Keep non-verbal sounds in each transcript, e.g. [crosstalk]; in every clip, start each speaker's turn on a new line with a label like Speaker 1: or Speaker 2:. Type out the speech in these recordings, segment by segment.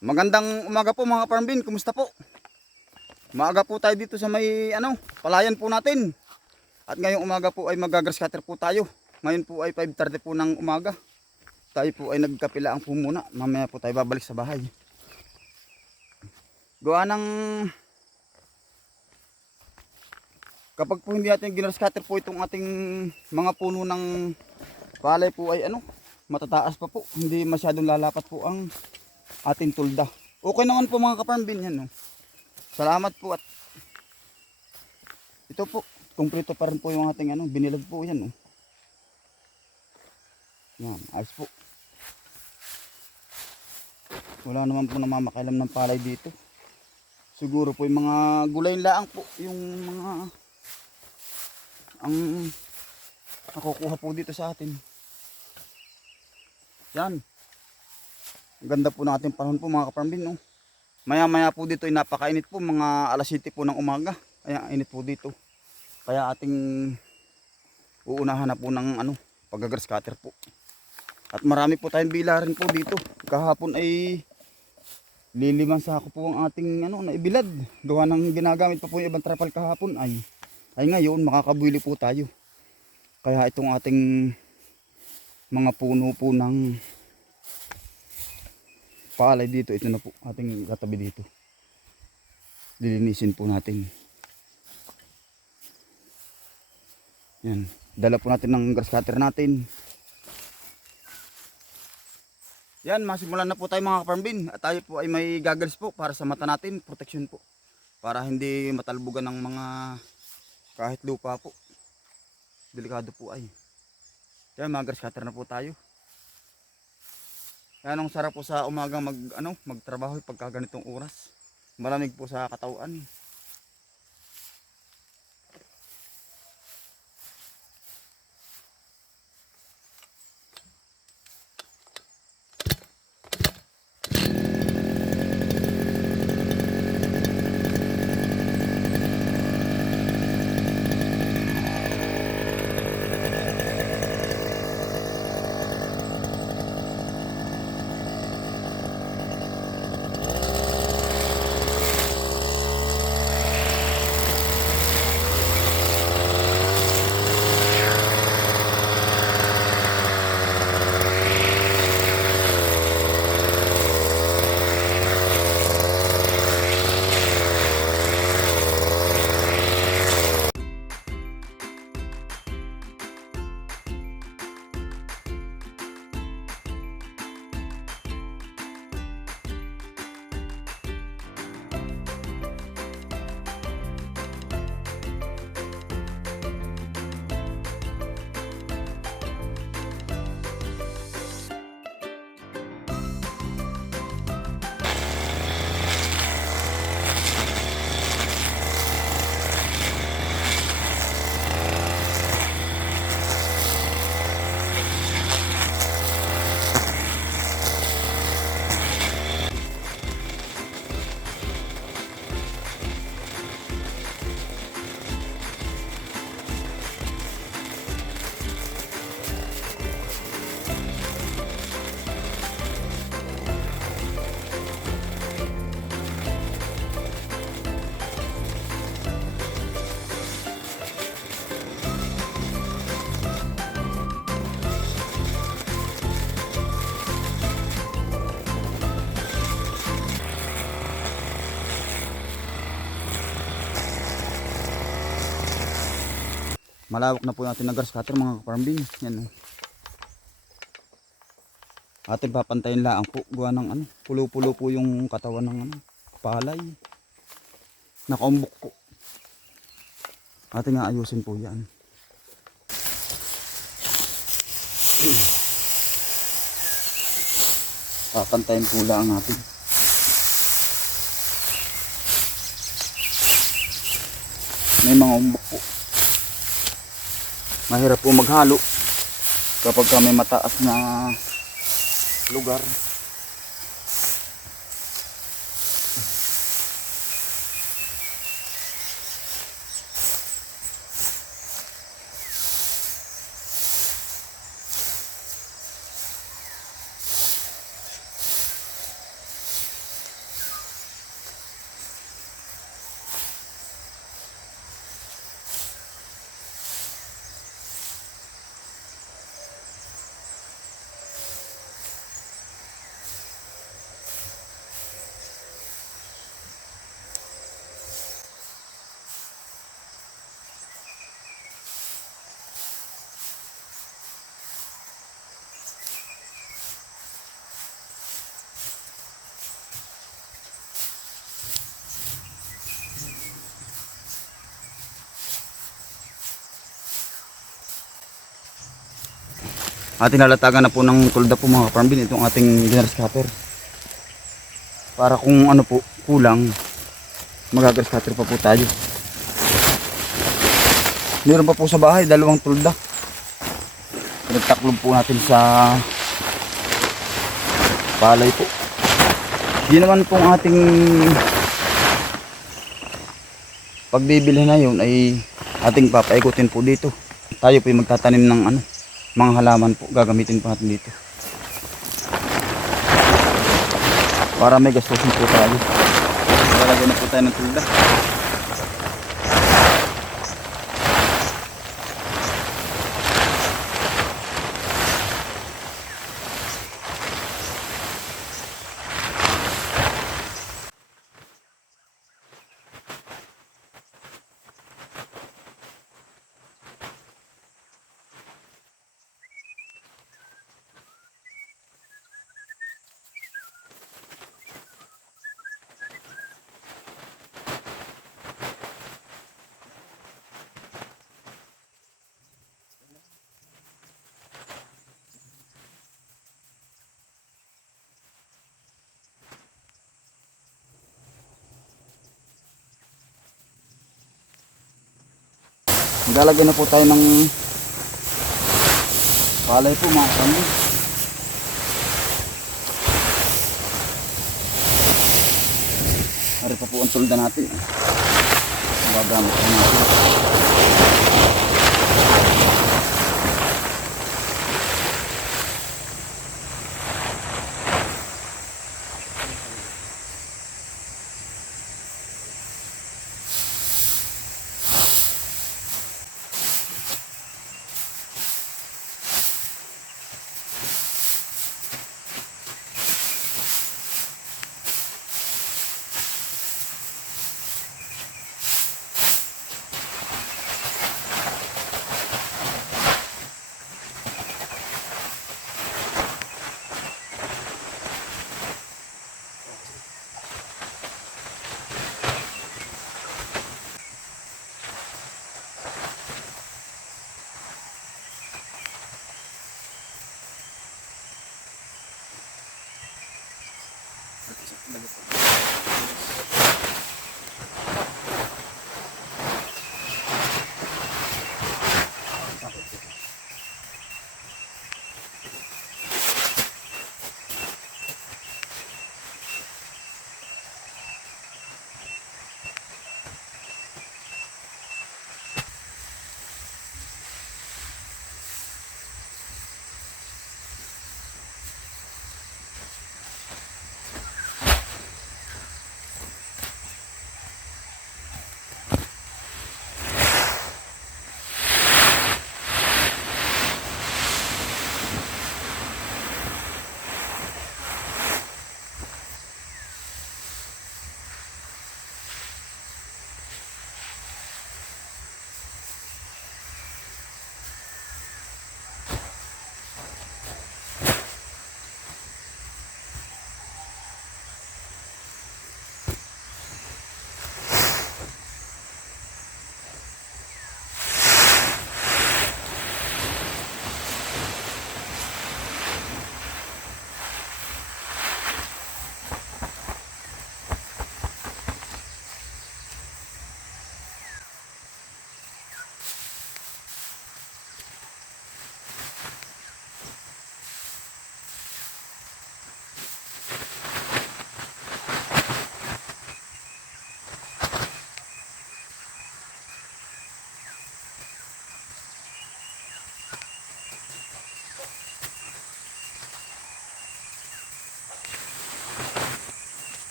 Speaker 1: Magandang umaga po mga farmbin, kumusta po? Maaga po tayo dito sa may ano, palayan po natin. At ngayong umaga po ay magagrass cutter po tayo. Ngayon po ay 5.30 po ng umaga. Tayo po ay nagkapilaan po muna. Mamaya po tayo babalik sa bahay. Gawa ng... Kapag po hindi natin ginrass cutter po itong ating mga puno ng palay po ay ano, matataas pa po. Hindi masyadong lalapat po ang ating tulda. Okay naman po mga kaparmbin yan. No? Salamat po at ito po, kumpleto pa rin po yung ating ano, binilad po yan. No? Yan, ayos po. Wala naman po namamakailam ng palay dito. Siguro po yung mga gulay laang po, yung mga ang nakukuha po dito sa atin. Yan. Ang ganda po ng ating panahon po mga kaparmbin. No? Maya maya po dito ay napakainit po mga alas 7 po ng umaga. Kaya init po dito. Kaya ating uunahan na po ng ano, pagagrass cutter po. At marami po tayong bilarin po dito. Kahapon ay liliman sa ako po ang ating ano, naibilad. Gawa ng ginagamit pa po yung ibang trapal kahapon ay ay ngayon makakabuili po tayo. Kaya itong ating mga puno po ng palay dito. Ito na po ating katabi dito. Lilinisin po natin. Yan. Dala po natin ng grass cutter natin. Yan, masimulan na po tayo mga kaparmbin. At tayo po ay may goggles po para sa mata natin. Protection po. Para hindi matalbugan ng mga kahit lupa po. Delikado po ay. Yan, mga grass cutter na po tayo. Yan ang sarap po sa umagang mag, ano, magtrabaho pagka ganitong oras. Malamig po sa katawan. Malawak na po natin ng grass cutter mga kaparmbin. Yan oh. Ating papantayin lang po. Gawa ng ano, pulo-pulo po yung katawan ng ano, palay. Nakaumbok po. Ating aayusin po yan. [clears throat] Papantayin po lang natin. May mga umbok po mahirap po maghalo kapag ka may mataas na lugar Ating halatagan na po ng tulda po mga kaparambin itong ating ginars cutter. Para kung ano po kulang, magagaras cutter pa po tayo. Meron pa po sa bahay, dalawang tulda. Pinagtaklob po natin sa palay po. Yun naman pong ating pagbibilhin na yun ay ating papaikutin po dito. Tayo po yung magtatanim ng ano, mga halaman po. Gagamitin po natin dito. Para may gastusin po tayo. Lalagyan na po tayo ng tulda. Maglalagay na po tayo ng palay po mga kambing. Ari pa po ang tulda natin. Gagamit po natin. 何ですか?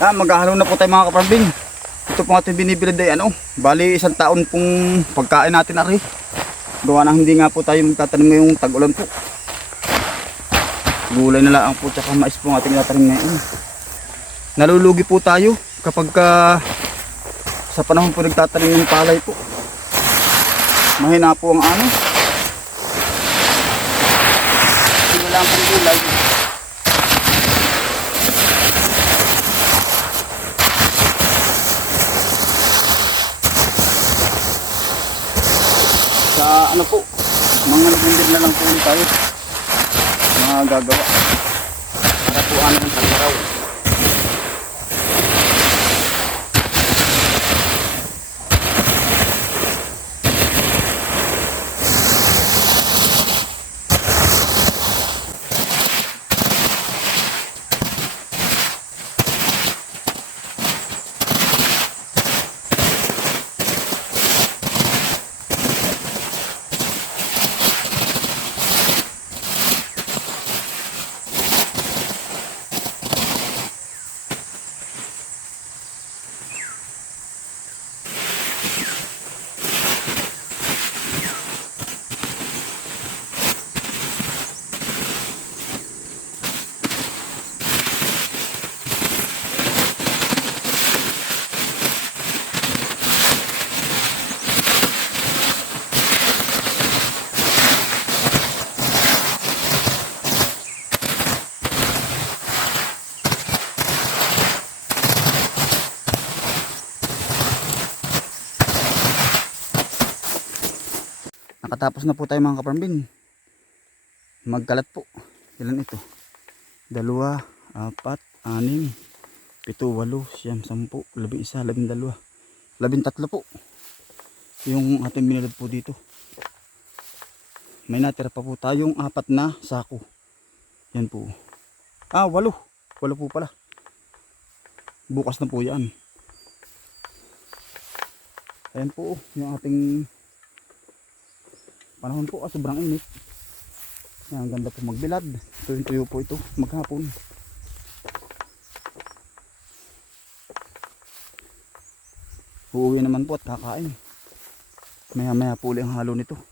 Speaker 1: Ah, maghahalo na po tayo mga kaparambing. Ito po ating binibilad ay ano, bali isang taon pong pagkain natin ari. Gawa na hindi nga po tayo magtatanim ngayong tag-ulan po. Gulay na lang po tsaka mais po ang ating tatanim ngayon. Nalulugi po tayo kapag ka Sa panahon po nagtatanim ng palay po. Mahina po ang ano. Hindi wala ang gulay. Sa ano po, mga nagbimbir na lang po tayo. Mga gagawa. Para po ano ng araw. Nakatapos na po tayo mga kaparambin. Magkalat po. Ilan ito? Dalawa, apat, anim, pito, walo, siyam, sampu, labing isa, labing dalawa, labing tatlo po. Yung ating binalad po dito. May natira pa po tayong apat na sako. Yan po. Ah, walo. Walo po pala. Bukas na po yan. Ayan po, yung ating panahon po ah, sobrang init. Yan, ang ganda po magbilad. Tuyong tuyo po ito maghapon. Uuwi naman po at kakain. Maya maya po uli ang halo nito